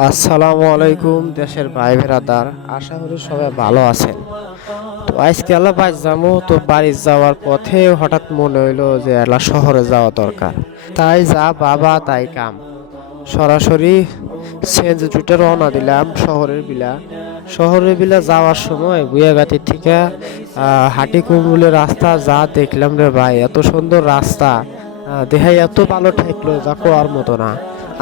আসসালামু আলাইকুম দেশের ভাই বেরাদার, আশা করি সবাই ভালো আছেন। তো আজকে আল্লাহ বাইর যাবো, তো বাড়ি যাওয়ার পথে হঠাৎ মনে হইলো যে এলা শহরে যাওয়া দরকার। তাই যা বাবা তাই কাম, সরাসরি সেন্ট রুটে রওনা দিলাম শহরের বিলা যাওয়ার সময় গুয়াগাতি থেকে হাটি কুমরুলের রাস্তা যা দেখলাম রে ভাই, এত সুন্দর রাস্তা, দেখাই এত ভালো ঠেকলো যা কোয়ার মতো না।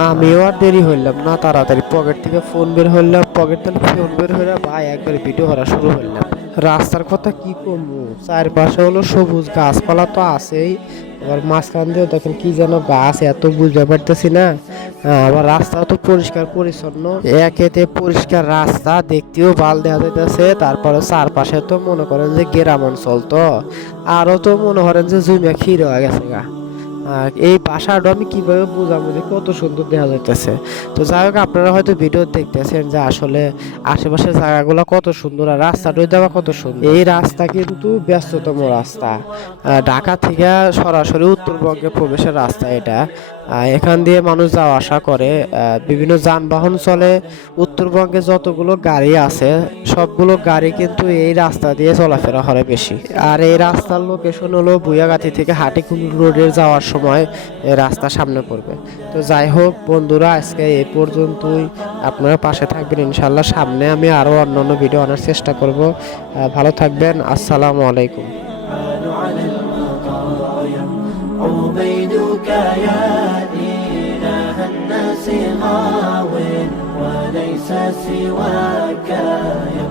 আমিও আর দেরি হইলাম না, তাড়াতাড়ি পকেট থেকে ফোন বের হইলাম, পকেট থেকে ফোন বের হইলাম ভাই, একবার ভিডিও করা শুরু করলাম। রাস্তার কথা কি কমু, চারপাশে হলো সবুজ গাছপালা তো আছেই, আবার মাঝখান দিয়ে দেখেন কি যেন গাছ, এত বুঝতে পারতেছি না। আবার রাস্তা তো পরিষ্কার পরিচ্ছন্ন, একেতে পরিষ্কার রাস্তা, দেখতেও ভাল দেখা যাইতেছে। তারপরে চারপাশে তো মনে করেন যে গ্রাম অঞ্চল, তো আরো তো মনে করেন যে জুমিয়া ক্ষীর হয়ে গেছে গা। এই বাসাটা আমি কিভাবে বুঝাবো যে কত সুন্দর দেখা যাইতেছে। তো যাই হোক, আপনারা হয়তো ভিডিও দেখতেছেন যে আসলে আশেপাশের জায়গাগুলো কত সুন্দর, আর রাস্তাটা দেওয়া কত সুন্দর। এই রাস্তা কিন্তু ব্যস্ততম রাস্তা, ঢাকা থেকে সরাসরি উত্তরবঙ্গে প্রবেশের রাস্তা এটা। এখান দিয়ে মানুষ যাওয়া আসা করে, বিভিন্ন যানবাহন চলে। উত্তরবঙ্গে যতগুলো গাড়ি আছে সবগুলো গাড়ি কিন্তু এই রাস্তা দিয়ে চলাফেরা করে বেশি। আর এই রাস্তার লোকেশন হলো বুয়াগাতি থেকে হাটিকুমরুল রোডে যাওয়ার সময় এই রাস্তা সামনে পড়বে। তো যাই হোক বন্ধুরা, আজকে এই পর্যন্তই। আপনারা পাশে থাকবেন ইনশাল্লাহ, সামনে আমি আরো অন্যান্য ভিডিও আনার চেষ্টা করব। ভালো থাকবেন, আসসালামু আলাইকুম। عبيدك يا إله الناس غاو وليس سواك يا